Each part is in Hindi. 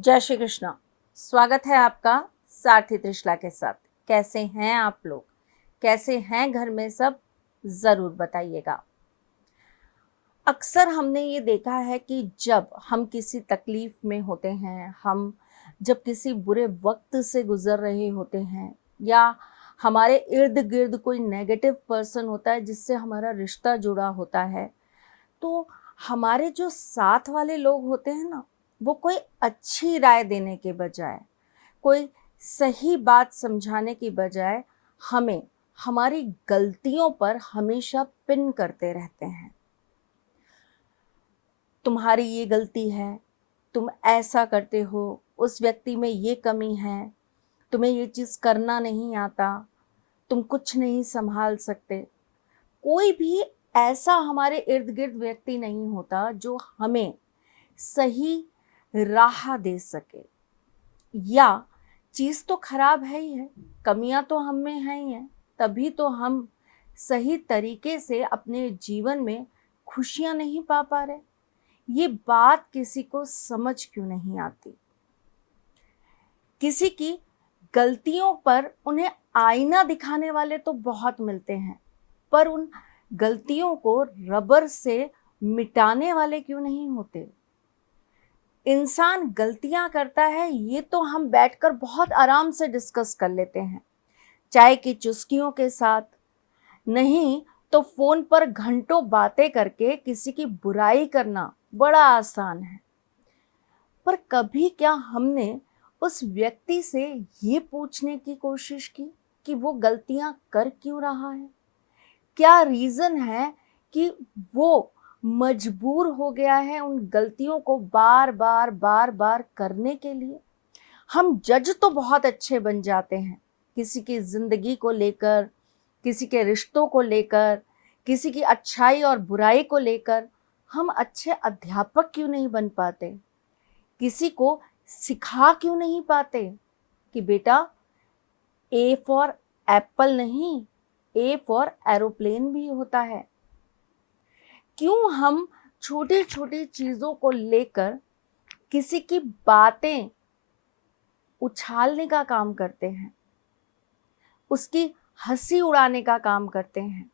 जय श्री कृष्णा। स्वागत है आपका सारथी त्रिशला के साथ। कैसे हैं आप लोग? कैसे हैं घर में सब? ज़रूर बताइएगा। अक्सर हमने ये देखा है कि जब हम किसी तकलीफ में होते हैं, हम जब किसी बुरे वक्त से गुजर रहे होते हैं, या हमारे इर्द गिर्द कोई नेगेटिव पर्सन होता है जिससे हमारा रिश्ता जुड़ा होता है, तो हमारे जो साथ वाले लोग होते हैं ना, वो कोई अच्छी राय देने के बजाय, कोई सही बात समझाने की बजाय हमें हमारी गलतियों पर हमेशा पिन करते रहते हैं। तुम्हारी ये गलती है, तुम ऐसा करते हो, उस व्यक्ति में ये कमी है, तुम्हें ये चीज़ करना नहीं आता, तुम कुछ नहीं संभाल सकते। कोई भी ऐसा हमारे इर्द गिर्द व्यक्ति नहीं होता जो हमें सही राह दे सके। या चीज़ तो खराब है ही है, कमियां तो हम में हैं ही हैं, तभी तो हम सही तरीके से अपने जीवन में खुशियां नहीं पा पा रहे। ये बात किसी को समझ क्यों नहीं आती? किसी की गलतियों पर उन्हें आईना दिखाने वाले तो बहुत मिलते हैं, पर उन गलतियों को रबर से मिटाने वाले क्यों नहीं होते? इंसान गलतियां करता है, ये तो हम बैठकर बहुत आराम से डिस्कस कर लेते हैं, चाय की चुस्कियों के साथ। नहीं तो फोन पर घंटों बातें करके किसी की बुराई करना बड़ा आसान है। पर कभी क्या हमने उस व्यक्ति से ये पूछने की कोशिश की कि वो गलतियां कर क्यों रहा है? क्या रीज़न है कि वो मजबूर हो गया है उन गलतियों को बार बार करने के लिए? हम जज तो बहुत अच्छे बन जाते हैं, किसी की ज़िंदगी को लेकर, किसी के रिश्तों को लेकर, किसी की अच्छाई और बुराई को लेकर। हम अच्छे अध्यापक क्यों नहीं बन पाते? किसी को सिखा क्यों नहीं पाते कि बेटा, ए फॉर एप्पल नहीं, ए फॉर एरोप्लेन भी होता है? क्यों हम छोटी छोटी चीज़ों को लेकर किसी की बातें उछालने का काम करते हैं, उसकी हंसी उड़ाने का काम करते हैं?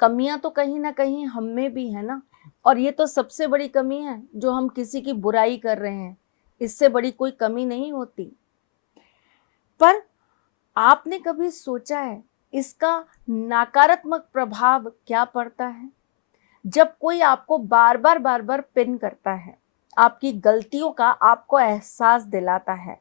कमियां तो कहीं ना कहीं हम में भी है ना। और ये तो सबसे बड़ी कमी है जो हम किसी की बुराई कर रहे हैं, इससे बड़ी कोई कमी नहीं होती। पर आपने कभी सोचा है इसका नकारात्मक प्रभाव क्या पड़ता है? जब कोई आपको बार बार पिन करता है, आपकी गलतियों का आपको एहसास दिलाता है,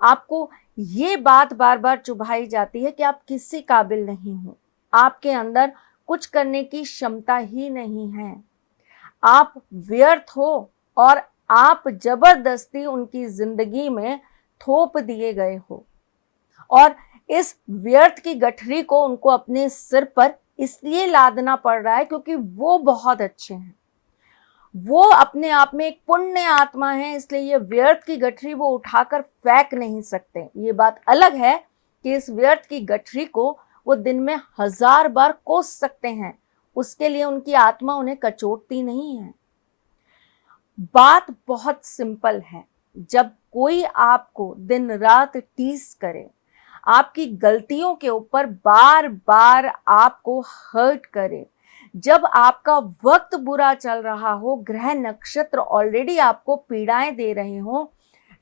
आपको ये बात बार बार चुभाई जाती है कि आप किसी काबिल नहीं हो, आपके अंदर कुछ करने की क्षमता ही नहीं है, आप व्यर्थ हो और आप जबरदस्ती उनकी जिंदगी में थोप दिए गए हो। और इस व्यर्थ की गठरी को उनको अपने सिर पर इसलिए लादना पड़ रहा है क्योंकि वो बहुत अच्छे हैं, वो अपने आप में एक पुण्य आत्मा है, इसलिए ये व्यर्थ की गठरी वो उठाकर फेंक नहीं सकते। ये बात अलग है कि इस व्यर्थ की गठरी को वो दिन में 1000 बार कोस सकते हैं, उसके लिए उनकी आत्मा उन्हें कचोटती नहीं है। बात बहुत सिंपल है। जब कोई आपको दिन रात टीस करे, आपकी गलतियों के ऊपर बार बार आपको हर्ट करे, जब आपका वक्त बुरा चल रहा हो, ग्रह नक्षत्र ऑलरेडी आपको पीड़ाएं दे रहे हो,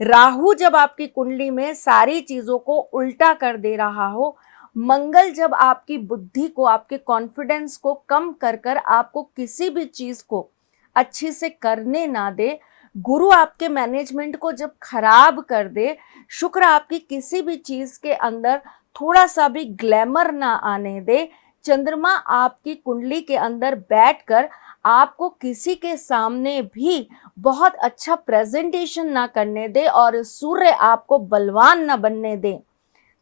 राहु जब आपकी कुंडली में सारी चीजों को उल्टा कर दे रहा हो, मंगल जब आपकी बुद्धि को, आपके कॉन्फिडेंस को कम कर कर आपको किसी भी चीज को अच्छी से करने ना दे, गुरु आपके मैनेजमेंट को जब खराब कर दे, शुक्र आपकी किसी भी चीज के अंदर थोड़ा सा भी ग्लैमर ना आने दे, चंद्रमा आपकी कुंडली के अंदर बैठकर आपको किसी के सामने भी बहुत अच्छा प्रेजेंटेशन ना करने दे और सूर्य आपको बलवान ना बनने दे,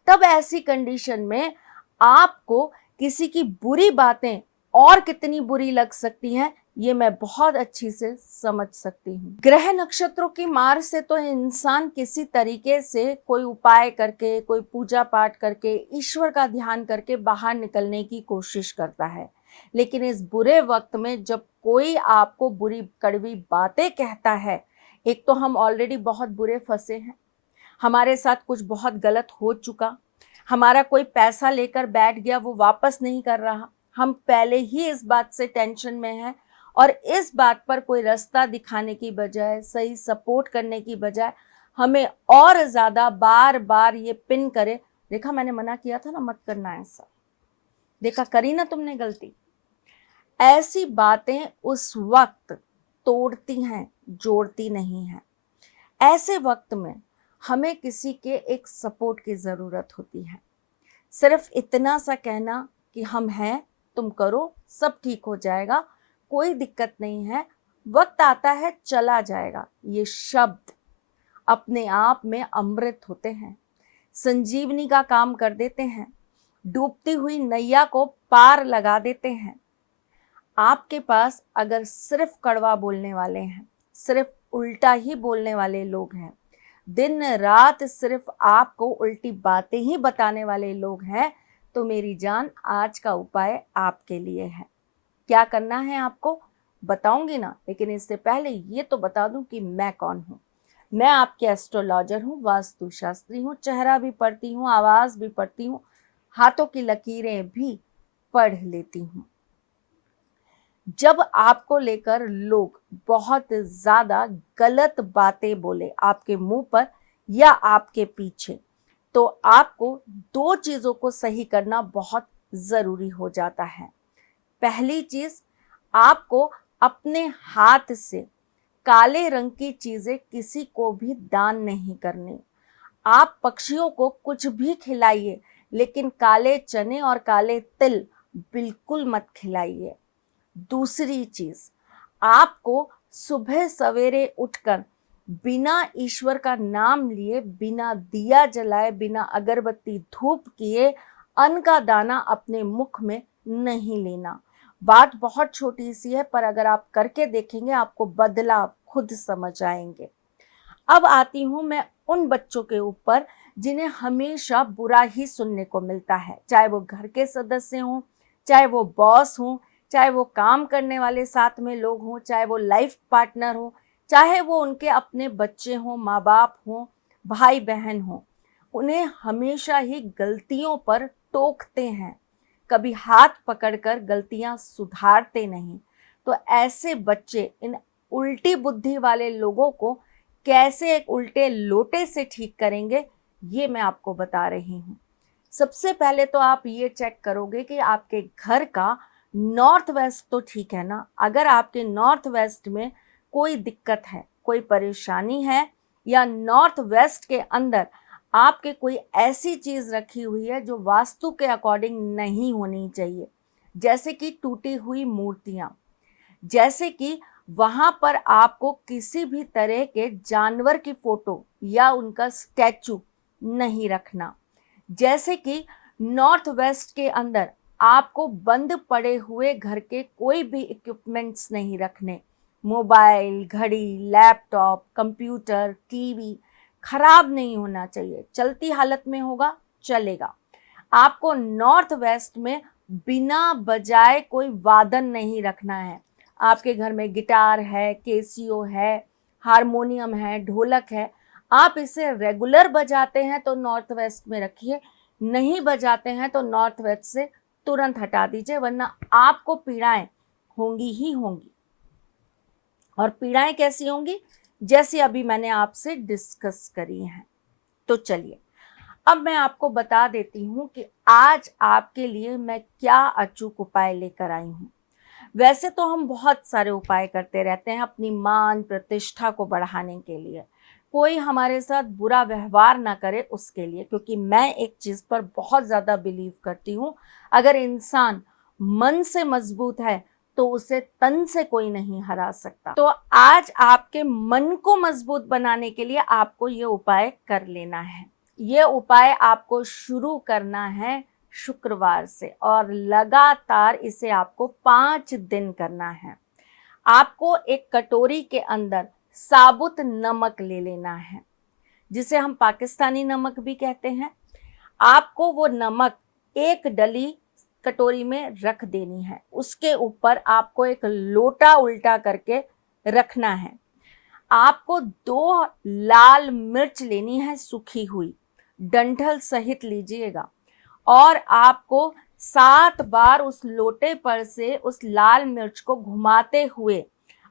तब ऐसी कंडीशन में आपको किसी की बुरी बातें और कितनी बुरी लग सकती हैं, ये मैं बहुत अच्छी से समझ सकती हूँ। ग्रह नक्षत्रों की मार से तो इंसान किसी तरीके से कोई उपाय करके, कोई पूजा पाठ करके, ईश्वर का ध्यान करके बाहर निकलने की कोशिश करता है, लेकिन इस बुरे वक्त में जब कोई आपको बुरी कड़वी बातें कहता है एक तो हम ऑलरेडी बहुत बुरे फंसे हैं, हमारे साथ कुछ बहुत गलत हो चुका, हमारा कोई पैसा लेकर बैठ गया, वो वापस नहीं कर रहा, हम पहले ही इस बात से टेंशन में हैं और इस बात पर कोई रास्ता दिखाने की बजाय, सही सपोर्ट करने की बजाय हमें और ज़्यादा बार बार ये पिन करे, देखा मैंने मना किया था ना मत करना ऐसा, देखा करी ना तुमने गलती। ऐसी बातें उस वक्त तोड़ती हैं, जोड़ती नहीं हैं। ऐसे वक्त में हमें किसी के एक सपोर्ट की ज़रूरत होती है। सिर्फ इतना सा कहना कि हम हैं, तुम करो, सब ठीक हो जाएगा, कोई दिक्कत नहीं है, वक्त आता है चला जाएगा, ये शब्द अपने आप में अमृत होते हैं, संजीवनी का काम कर देते हैं, डूबती हुई नैया को पार लगा देते हैं। आपके पास अगर सिर्फ कड़वा बोलने वाले हैं, सिर्फ उल्टा ही बोलने वाले लोग हैं, दिन रात सिर्फ आपको उल्टी बातें ही बताने वाले लोग हैं, तो मेरी जान आज का उपाय आपके लिए है। क्या करना है आपको बताऊंगी ना, लेकिन इससे पहले ये तो बता दूं कि मैं कौन हूँ। मैं आपके एस्ट्रोलॉजर हूँ, वास्तुशास्त्री हूँ, चेहरा भी पढ़ती हूँ, आवाज भी पढ़ती हूँ, हाथों की लकीरें भी पढ़ लेती हूँ। जब आपको लेकर लोग बहुत ज्यादा गलत बातें बोले आपके मुंह पर या आपके पीछे, तो आपको दो चीजों को सही करना बहुत जरूरी हो जाता है। पहली चीज, आपको अपने हाथ से काले रंग की चीजें किसी को भी दान नहीं करनी। आप पक्षियों को कुछ भी खिलाइए, लेकिन काले चने और काले तिल बिल्कुल मत खिलाइए। दूसरी चीज, आपको सुबह सवेरे उठकर बिना ईश्वर का नाम लिए, बिना दिया जलाए, बिना अगरबत्ती धूप किए अन्न का दाना अपने मुख में नहीं लेना। बात बहुत छोटी सी है, पर अगर आप करके देखेंगे आपको बदलाव खुद समझ आएंगे। अब आती हूं मैं उन बच्चों के ऊपर जिन्हें हमेशा बुरा ही सुनने को मिलता है, चाहे वो घर के सदस्य हों, चाहे वो बॉस हों, चाहे वो काम करने वाले साथ में लोग हों, चाहे वो लाइफ पार्टनर हो, चाहे वो उनके अपने बच्चे हों, माँ बाप हों, भाई बहन हों, उन्हें हमेशा ही गलतियों पर टोकते हैं, कभी हाथ पकड़कर गलतियां सुधारते नहीं। तो ऐसे बच्चे इन उल्टी बुद्धि वाले लोगों को कैसे एक उल्टे लोटे से ठीक करेंगे, ये मैं आपको बता रही हूँ। सबसे पहले तो आप ये चेक करोगे कि आपके घर का नॉर्थ वेस्ट तो ठीक है ना। अगर आपके नॉर्थ वेस्ट में कोई दिक्कत है, कोई परेशानी है, या नॉर्थ वेस्ट के अंदर आपके कोई ऐसी चीज रखी हुई है जो वास्तु के अकॉर्डिंग नहीं होनी चाहिए, जैसे कि टूटी हुई मूर्तियां, जैसे कि वहां पर आपको किसी भी तरह के जानवर की फोटो या उनका स्टैचू नहीं रखना, जैसे कि नॉर्थ वेस्ट के अंदर आपको बंद पड़े हुए घर के कोई भी इक्विपमेंट्स नहीं रखने, मोबाइल, घड़ी, लैपटॉप, कंप्यूटर, टीवी खराब नहीं होना चाहिए, चलती हालत में होगा चलेगा। आपको नॉर्थ वेस्ट में बिना बजाए कोई वादन नहीं रखना है। आपके घर में गिटार है, केसियो है, हारमोनियम है, ढोलक है, आप इसे रेगुलर बजाते हैं तो नॉर्थ वेस्ट में रखिए, नहीं बजाते हैं तो नॉर्थ वेस्ट से तुरंत हटा दीजिए, वरना आपको पीड़ाएं होंगी ही होंगी। और पीड़ाएं कैसी होंगी, जैसी अभी मैंने आपसे डिस्कस करी हैं। तो चलिए अब मैं आपको बता देती हूं कि आज आपके लिए मैं क्या अचूक उपाय लेकर आई हूं। वैसे तो हम बहुत सारे उपाय करते रहते हैं अपनी मान प्रतिष्ठा को बढ़ाने के लिए, कोई हमारे साथ बुरा व्यवहार ना करे उसके लिए, क्योंकि मैं एक चीज पर बहुत ज्यादा बिलीव करती हूँ, अगर इंसान मन से मजबूत है तो उसे तन से कोई नहीं हरा सकता। तो आज आपके मन को मजबूत बनाने के लिए आपको ये उपाय कर लेना है। ये उपाय आपको शुरू करना है शुक्रवार से और लगातार इसे आपको 5 दिन करना है। आपको एक कटोरी के अंदर साबुत नमक ले लेना है, जिसे हम पाकिस्तानी नमक भी कहते हैं। आपको वो नमक एक डली कटोरी में रख देनी है, उसके ऊपर आपको एक लोटा उल्टा करके रखना है। आपको 2 लाल मिर्च लेनी है सूखी हुई, डंठल सहित लीजिएगा, और आपको 7 बार उस लोटे पर से उस लाल मिर्च को घुमाते हुए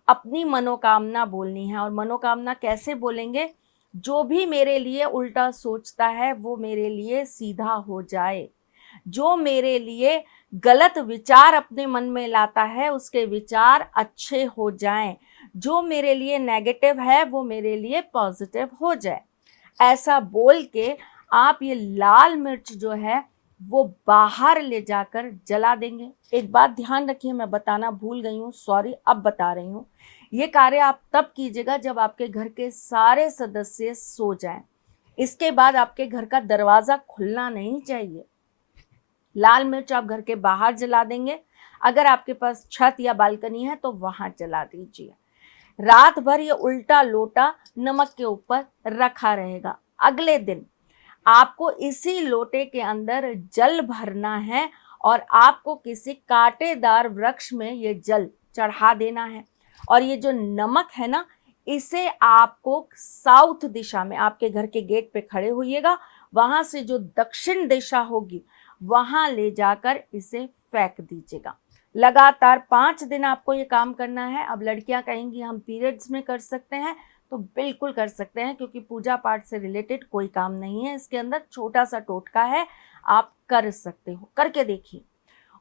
अपनी मनोकामना बोलनी है। और मनोकामना कैसे बोलेंगे? जो भी मेरे लिए उल्टा सोचता है वो मेरे लिए सीधा हो जाए, जो मेरे लिए गलत विचार अपने मन में लाता है उसके विचार अच्छे हो जाएं, जो मेरे लिए नेगेटिव है वो मेरे लिए पॉजिटिव हो जाए। ऐसा बोल के आप ये लाल मिर्च जो है वो बाहर ले जाकर जला देंगे। एक बात ध्यान रखिए, मैं बताना भूल गई हूँ, सॉरी, अब बता रही हूँ। ये कार्य आप तब कीजिएगा जब आपके घर के सारे सदस्य सो जाएं। इसके बाद आपके घर का दरवाजा खुलना नहीं चाहिए। लाल मिर्च आप घर के बाहर जला देंगे, अगर आपके पास छत या बालकनी है तो वहां जला दीजिए। रात भर ये उल्टा लोटा नमक के ऊपर रखा रहेगा। अगले दिन आपको इसी लोटे के अंदर जल भरना है और आपको किसी कांटेदार वृक्ष में ये जल चढ़ा देना है। और ये जो नमक है ना, इसे आपको साउथ दिशा में, आपके घर के गेट पे खड़े होइएगा, वहां से जो दक्षिण दिशा होगी वहां ले जाकर इसे फेंक दीजिएगा। लगातार 5 दिन आपको ये काम करना है। अब लड़कियां कहेंगी हम पीरियड्स में कर सकते हैं, तो बिल्कुल कर सकते हैं, क्योंकि पूजा पाठ से रिलेटेड कोई काम नहीं है इसके अंदर, छोटा सा टोटका है, आप कर सकते हो। करके देखिए,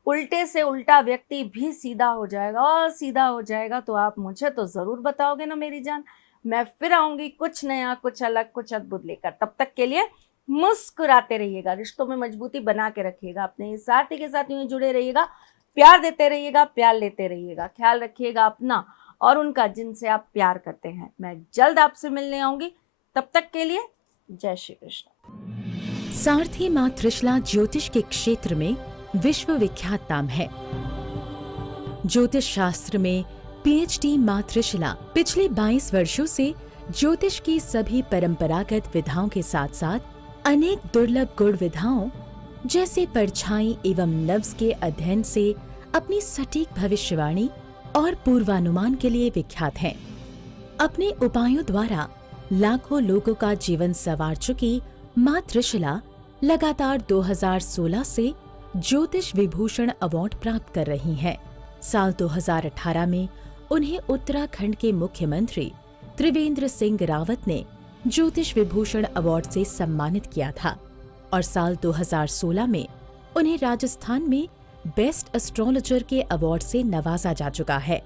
उल्टे से उल्टा व्यक्ति भी सीधा हो जाएगा, और सीधा हो जाएगा तो आप मुझे तो जरूर बताओगे ना मेरी जान। मैं फिर आऊंगी कुछ नया, कुछ अलग, कुछ अद्भुत लेकर। तब तक के लिए मुस्कुराते रहिएगा, रिश्तों में मजबूती बना के रखिएगा, अपने साथी के साथ यूं जुड़े रहिएगा, प्यार देते रहिएगा, प्यार लेते रहिएगा। ख्याल रखिएगा अपना और उनका जिनसे आप प्यार करते हैं। मैं जल्द आपसे मिलने आऊंगी, तब तक के लिए जय श्री कृष्ण। सारथी मां त्रिशला ज्योतिष के क्षेत्र में विश्व विख्यात नाम है। ज्योतिष शास्त्र में पीएचडी मां त्रिशला पिछले 22 वर्षों से ज्योतिष की सभी परंपरागत विधाओं के साथ साथ अनेक दुर्लभ गुण विधाओं जैसे परछाई एवं नव्स के अध्ययन से अपनी सटीक भविष्यवाणी और पूर्वानुमान के लिए विख्यात हैं। अपने उपायों द्वारा लाखों लोगों का जीवन संवार चुकी मां त्रिशला लगातार 2016 से ज्योतिष विभूषण अवार्ड प्राप्त कर रही हैं। साल 2018 में उन्हें उत्तराखंड के मुख्यमंत्री त्रिवेंद्र सिंह रावत ने ज्योतिष विभूषण अवार्ड से सम्मानित किया था, और साल 2016 में उन्हें राजस्थान में बेस्ट एस्ट्रोलॉजर के अवार्ड से नवाजा जा चुका है।